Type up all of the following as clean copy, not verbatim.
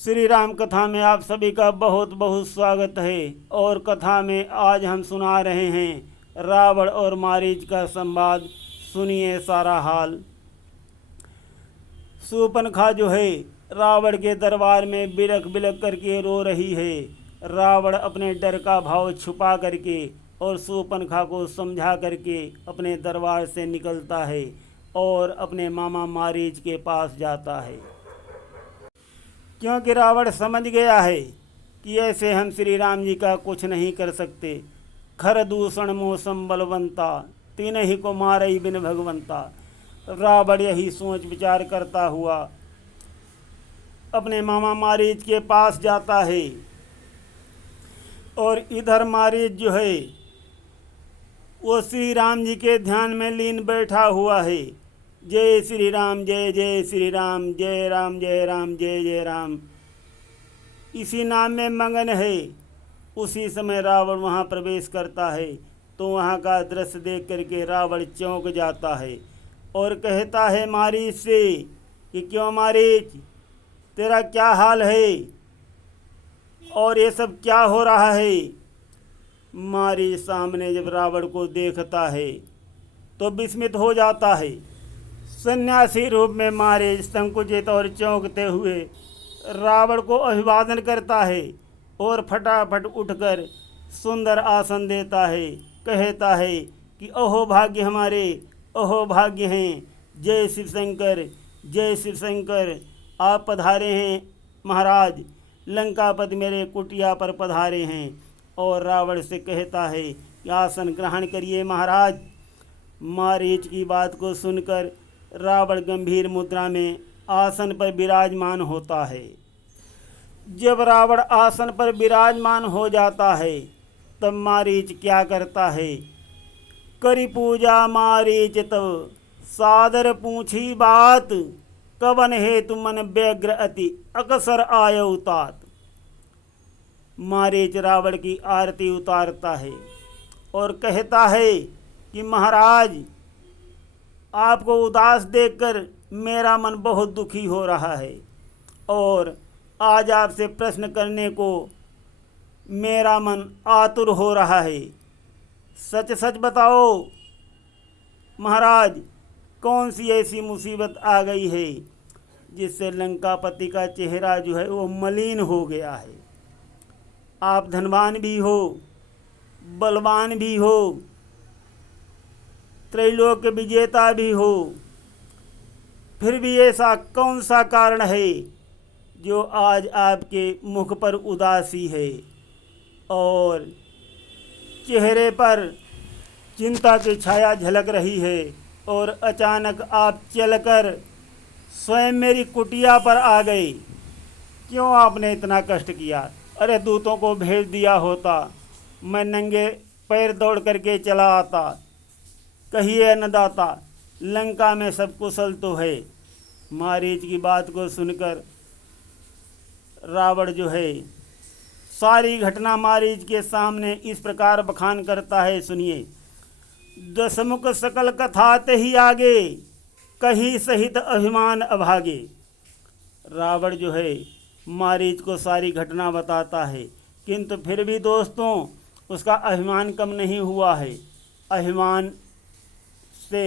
श्री राम कथा में आप सभी का बहुत बहुत स्वागत है। और कथा में आज हम सुना रहे हैं रावण और मारीच का संवाद। सुनिए सारा हाल। शूर्पणखा जो है रावण के दरबार में बिलख बिलख करके रो रही है। रावण अपने डर का भाव छुपा करके और शूर्पणखा को समझा करके अपने दरबार से निकलता है और अपने मामा मारीच के पास जाता है, क्योंकि रावण समझ गया है कि ऐसे हम श्री राम जी का कुछ नहीं कर सकते। खर दूषण मौसम बलवंता, तीन ही को मारई बिन भगवंता। रावण यही सोच विचार करता हुआ अपने मामा मारीच के पास जाता है और इधर मारीच जो है वो श्री राम जी के ध्यान में लीन बैठा हुआ है। जय श्री राम, जय जय श्री राम, जय राम जय राम, जय जय राम, इसी नाम में मगन है। उसी समय रावण वहाँ प्रवेश करता है तो वहाँ का दृश्य देख करके रावण चौंक जाता है और कहता है मारीच से कि क्यों मारीच, तेरा क्या हाल है और ये सब क्या हो रहा है। मारीच सामने जब रावण को देखता है तो विस्मित हो जाता है। सन्यासी रूप में मारीच संकुचित और चौंकते हुए रावण को अभिवादन करता है और फटाफट उठकर सुंदर आसन देता है। कहता है कि ओहो भाग्य हमारे, ओहो भाग्य हैं। जय शिव शंकर, जय शिव शंकर, आप पधारे हैं महाराज, लंकापति मेरे कुटिया पर पधारे हैं। और रावण से कहता है कि आसन ग्रहण करिए महाराज। मारीच की बात को सुनकर रावण गंभीर मुद्रा में आसन पर विराजमान होता है। जब रावण आसन पर विराजमान हो जाता है तब मारीच क्या करता है। करी पूजा मारीच तब सादर पूछी बात, कवन है तुमन व्यग्र अति अकसर आयो तात। मारीच रावण की आरती उतारता है और कहता है कि महाराज, आपको उदास देखकर मेरा मन बहुत दुखी हो रहा है और आज आपसे प्रश्न करने को मेरा मन आतुर हो रहा है। सच सच बताओ महाराज, कौन सी ऐसी मुसीबत आ गई है जिससे लंकापति का चेहरा जो है वो मलिन हो गया है। आप धनवान भी हो, बलवान भी हो, त्रैलोक विजेता भी हो, फिर भी ऐसा कौन सा कारण है जो आज आपके मुख पर उदासी है और चेहरे पर चिंता की छाया झलक रही है और अचानक आप चलकर स्वयं मेरी कुटिया पर आ गए। क्यों आपने इतना कष्ट किया? अरे दूतों को भेज दिया होता, मैं नंगे पैर दौड़ करके चला आता। कहिए अन्नदाता, लंका में सब कुशल तो है। मारीच की बात को सुनकर रावण जो है सारी घटना मारीच के सामने इस प्रकार बखान करता है। सुनिए। दसमुख सकल कथा ही आगे, कही सहित अभिमान अभागे। रावण जो है मारीच को सारी घटना बताता है, किंतु फिर भी दोस्तों उसका अभिमान कम नहीं हुआ है। अभिमान से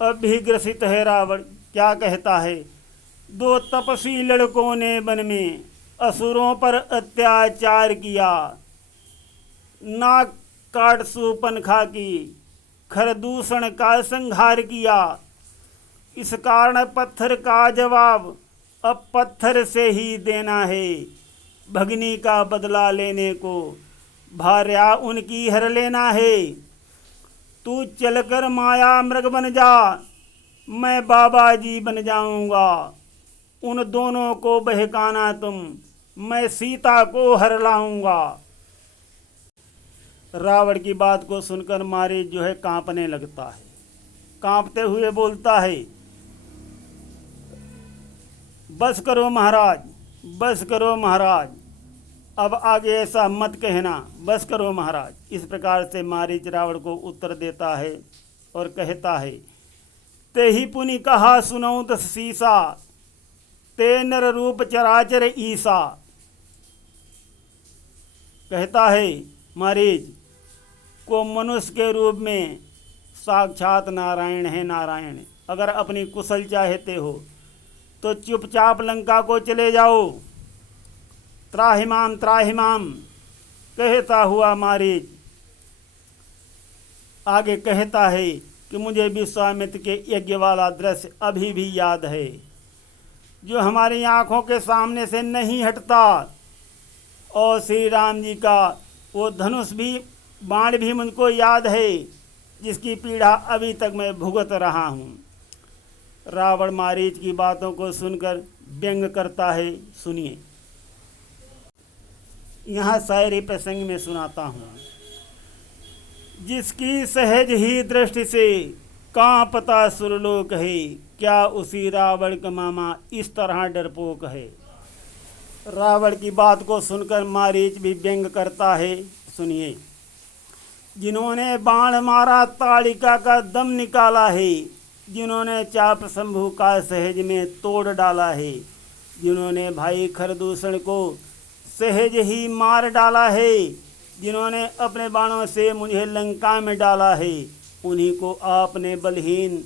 अभिग्रसित है रावण। क्या कहता है। दो तपस्वी लड़कों ने वन में असुरों पर अत्याचार किया, नाक काट शूर्पणखा की, खरदूषण का संहार किया। इस कारण पत्थर का जवाब अब पत्थर से ही देना है। भगनी का बदला लेने को भार्या उनकी हर लेना है। तू चलकर माया मृग बन जा, मैं बाबा जी बन जाऊंगा। उन दोनों को बहकाना तुम, मैं सीता को हर लाऊंगा। रावण की बात को सुनकर मारीच जो है कांपने लगता है। कांपते हुए बोलता है, बस करो महाराज, बस करो महाराज, अब आगे ऐसा मत कहना, बस करो महाराज। इस प्रकार से मारीच रावण को उत्तर देता है और कहता है, ते ही पुनि कहा सुनऊं तस सीसा, ते नर रूप चराचर ईसा। कहता है मारीच को मनुष्य के रूप में साक्षात नारायण है। नारायण अगर अपनी कुशल चाहते हो तो चुपचाप लंका को चले जाओ। त्राहिमाम त्राहिमाम कहता हुआ मारीच आगे कहता है कि मुझे विश्वामित्र के यज्ञ वाला दृश्य अभी भी याद है, जो हमारी आंखों के सामने से नहीं हटता। और श्री राम जी का वो धनुष भी, बाण भी मुझको याद है, जिसकी पीड़ा अभी तक मैं भुगत रहा हूँ। रावण मारीच की बातों को सुनकर व्यंग करता है। सुनिए, यहाँ शायरी प्रसंग में सुनाता हूँ। जिसकी सहज ही दृष्टि से कांपता सुरलोक है, क्या उसी रावण का मामा इस तरह डरपोक है। रावण की बात को सुनकर मारीच भी व्यंग करता है। सुनिए, जिन्होंने बाण मारा ताड़िका का दम निकाला है, जिन्होंने चाप शंभु का सहज में तोड़ डाला है, जिन्होंने भाई खरदूषण को सहज ही मार डाला है, जिन्होंने अपने बाणों से मुझे लंका में डाला है, उन्हीं को आपने बलहीन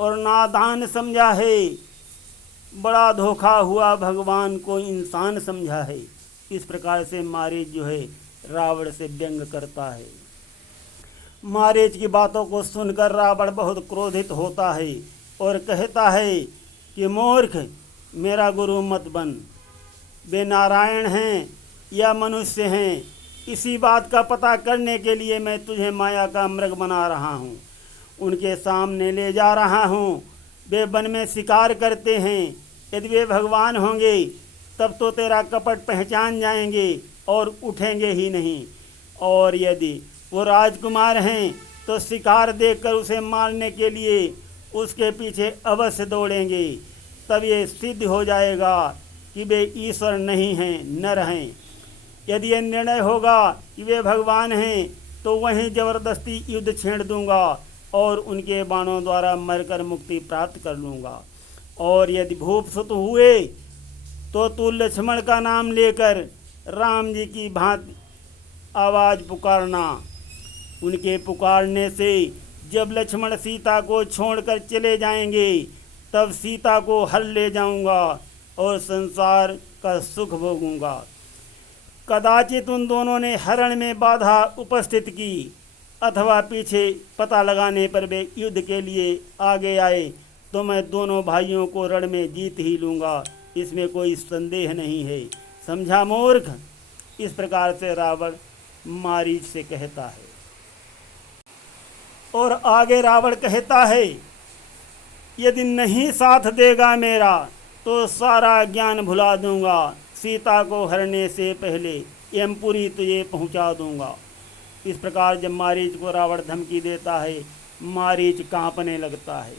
और नादान समझा है। बड़ा धोखा हुआ, भगवान को इंसान समझा है। इस प्रकार से मारीच जो है रावण से व्यंग करता है। मारीच की बातों को सुनकर रावण बहुत क्रोधित होता है और कहता है कि मूर्ख, मेरा गुरु मत बन। वे नारायण हैं या मनुष्य हैं, इसी बात का पता करने के लिए मैं तुझे माया का मृग बना रहा हूँ, उनके सामने ले जा रहा हूँ। वे वन में शिकार करते हैं, यदि वे भगवान होंगे तब तो तेरा कपट पहचान जाएंगे और उठेंगे ही नहीं, और यदि वो राजकुमार हैं तो शिकार देखकर उसे मारने के लिए उसके पीछे अवश्य दौड़ेंगे। तब ये सिद्ध हो जाएगा कि वे ईश्वर नहीं हैं, नर हैं। यदि यह निर्णय होगा कि वे भगवान हैं तो वहीं जबरदस्ती युद्ध छेड़ दूंगा और उनके बाणों द्वारा मरकर मुक्ति प्राप्त कर लूँगा। और यदि भूपसुत हुए तो तू लक्ष्मण का नाम लेकर राम जी की भांति आवाज़ पुकारना। उनके पुकारने से जब लक्ष्मण सीता को छोड़कर चले जाएंगे तब सीता को हर ले जाऊंगा और संसार का सुख भोगूंगा। कदाचित उन दोनों ने हरण में बाधा उपस्थित की अथवा पीछे पता लगाने पर वे युद्ध के लिए आगे आए तो मैं दोनों भाइयों को रण में जीत ही लूँगा, इसमें कोई संदेह नहीं है। समझा मूर्ख। इस प्रकार से रावण मारीच से कहता है। और आगे रावण कहता है, यदि नहीं साथ देगा मेरा तो सारा ज्ञान भुला दूंगा, सीता को हरने से पहले यमपुरी तुझे पहुंचा दूंगा। इस प्रकार जब मारीच को रावण धमकी देता है, मारीच कांपने लगता है।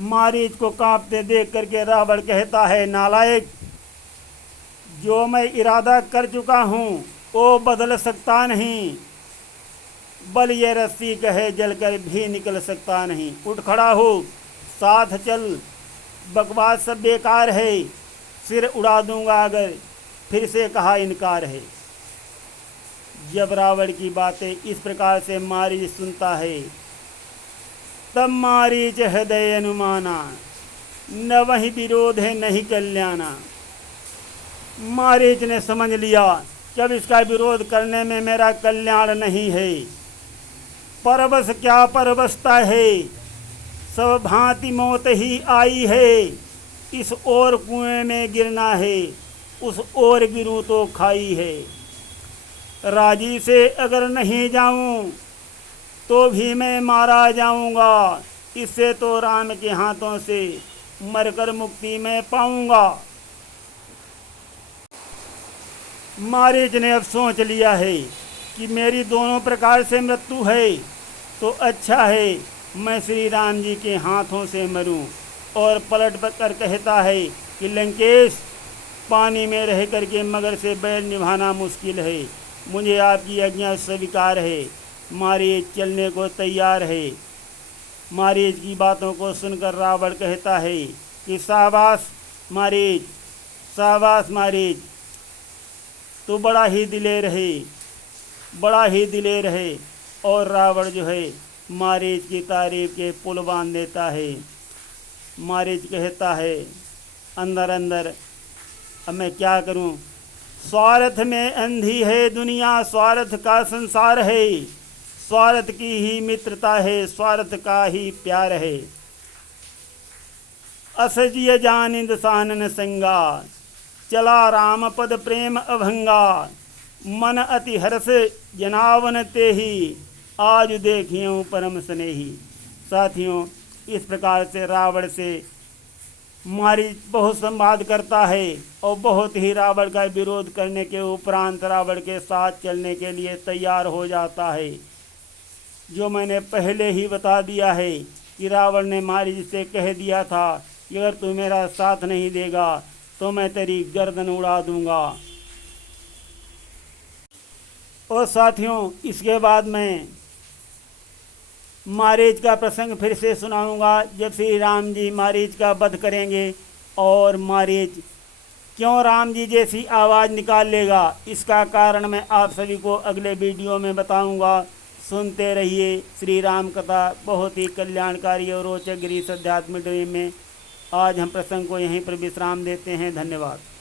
मारीच को कांपते देख करके रावण कहता है, नालायक, जो मैं इरादा कर चुका हूँ वो बदल सकता नहीं। बल ये रस्सी कहे जलकर भी निकल सकता नहीं। उठ खड़ा हो, साथ चल, बकवास सब बेकार है, सिर उड़ा दूंगा अगर फिर से कहा इनकार है। जब रावण की बातें इस प्रकार से मारीच सुनता है तब मारीच हृदय अनुमाना, न वही विरोध है नहीं कल्याणा। मारीच ने समझ लिया जब इसका विरोध करने में मेरा कल्याण नहीं है। परवश क्या परवशता है, सब भांति मौत ही आई है। इस ओर कुएं में गिरना है, उस ओर गिरूं तो खाई है। राजी से अगर नहीं जाऊं तो भी मैं मारा जाऊंगा, इससे तो राम के हाथों से मरकर मुक्ति में पाऊंगा। मारीच ने अब सोच लिया है कि मेरी दोनों प्रकार से मृत्यु है तो अच्छा है मैं श्री राम जी के हाथों से मरूं। और पलट कर कहता है कि लंकेश, पानी में रह करके मगर से बैर निभाना मुश्किल है, मुझे आपकी आज्ञा स्वीकार है। मारीच चलने को तैयार है। मारीच की बातों को सुनकर रावण कहता है कि शाबाश मारीच, शाबाश मारीच, तू बड़ा ही दिलेर है, बड़ा ही दिलेर है। और रावण जो है मारीच की तारीफ के पुल बांध देता है। मारीच कहता है अंदर अंदर, अब मैं क्या करूं, स्वार्थ में अंधी है दुनिया, स्वार्थ का संसार है, स्वार्थ की ही मित्रता है, स्वार्थ का ही प्यार है। असजिय जान इंदसानन संगा, चला राम पद प्रेम अभंगा, मन अति हर्ष जनावन ते ही, आज देखियो परम स्नेही। साथियों, इस प्रकार से रावण से मारीच बहुत संवाद करता है और बहुत ही रावण का विरोध करने के उपरांत रावण के साथ चलने के लिए तैयार हो जाता है। जो मैंने पहले ही बता दिया है कि रावण ने मारीच से कह दिया था कि अगर तू मेरा साथ नहीं देगा तो मैं तेरी गर्दन उड़ा दूंगा। और साथियों, इसके बाद मैं मारीच का प्रसंग फिर से सुनाऊंगा जब श्री राम जी मारीच का वध करेंगे और मारीच क्यों राम जी जैसी आवाज़ निकाल लेगा, इसका कारण मैं आप सभी को अगले वीडियो में बताऊंगा। सुनते रहिए श्री राम कथा, बहुत ही कल्याणकारी और रोचक गिरीश अध्यात्म में। आज हम प्रसंग को यहीं पर विश्राम देते हैं। धन्यवाद।